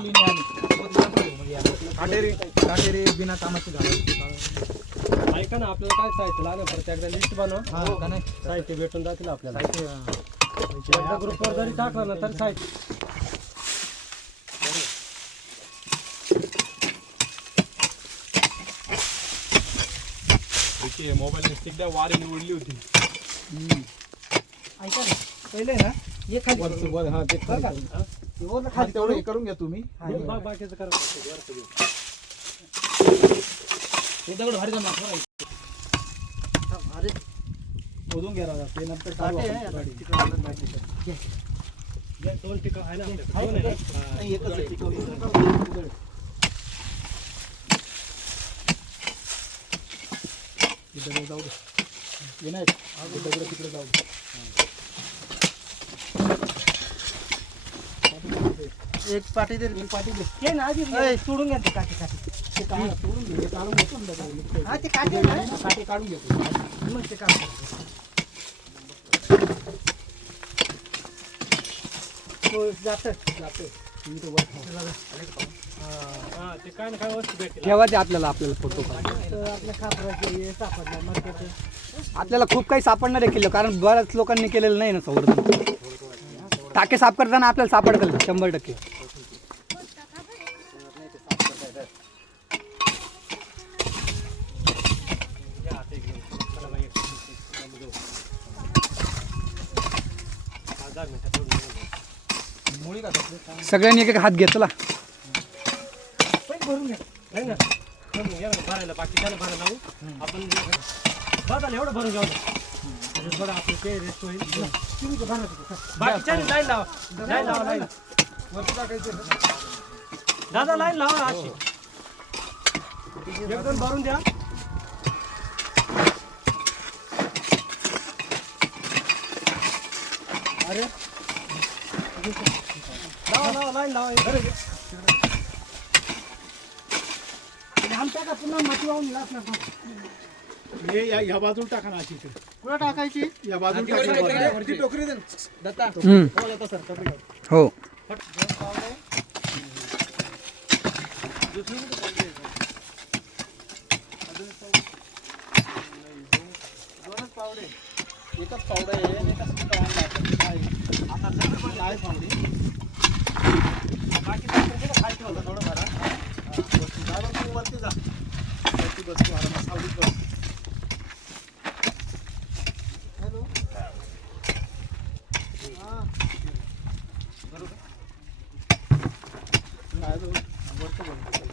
चांगली नाही आली काटेरी बिना कामाची झालं. ऐका ना, आपल्याला काय साहित्य लागणार परत एकदा लिस्ट बनव. हा का नाही साहित्य भेटून जातील आपल्याला. साहित्य एकदा ग्रुपवर जरी टाकलं ना तर साहित्य मोबाईल स्टिकला वारी निवडली होती. ऐका ना पहिले ना हे खाली हा ते खाली तेवढं हे करून घ्या तुम्ही. बाकीचं करा. हे दगड भारी जमणार अरे शोधून घ्या दादा ते नंतर काढू आपण गाडी. दोन टिकाव आहे ना आपल्याकडे. नाही, एकच आहे टिकाऊ. तिकडे जाऊ दे. ये नाही दगड तिकडे जाऊ दे. एक पाटी दे हे ना आधी सोडून घ्या ते काठी ते सोडून घे काढून घेतो ना दगड. हा ते काठी काढून घेतो मग ते काम जातं तुम्ही तो हा, ते काय ना काय वस्तू भेटेल. ठेवा ते आपल्याला फोटो आपल्या खापराचे हे सापडलं मरक्याचे. आपल्याला खूप काही सापडणार आहे किल्ले, कारण बऱ्याच लोकांनी केलेलं नाही ना संवर्धन. टाके साफ करताना आपल्याला सापडतील 100%. मुळी का सगळ्यांनी एक एक हात घेतला. भरून घ्या नाही ना, एवढं भरायला बाकी त्याला भरायला लावू आपण. बघा एवढं भरून जाऊ दे. थोडं आपलं ते रेस्ट होईल. बाकीच्या लाईन लावा लाईन. वरती टाकायचं. दादा लाईन लावा अशी. एकदम भरून द्या. अरे लावा लाईन लावा. आमच्या का पुन्हा माती वाहून लागणार. हे या बाजूला टाका ना अशी. कुठं टाकायची या बाजूला वरती टोकरी दे दत्ता. हो दोनच पावडे एकच पावडा आहे आणि एकच आता सगळं आहे पावडे. बाकी खायचं होतं थोडं भरा. तू वरती जा वरती बस तू आरामात सावलीत बस. हॅलो हां बरोबर नाही वरती बघ.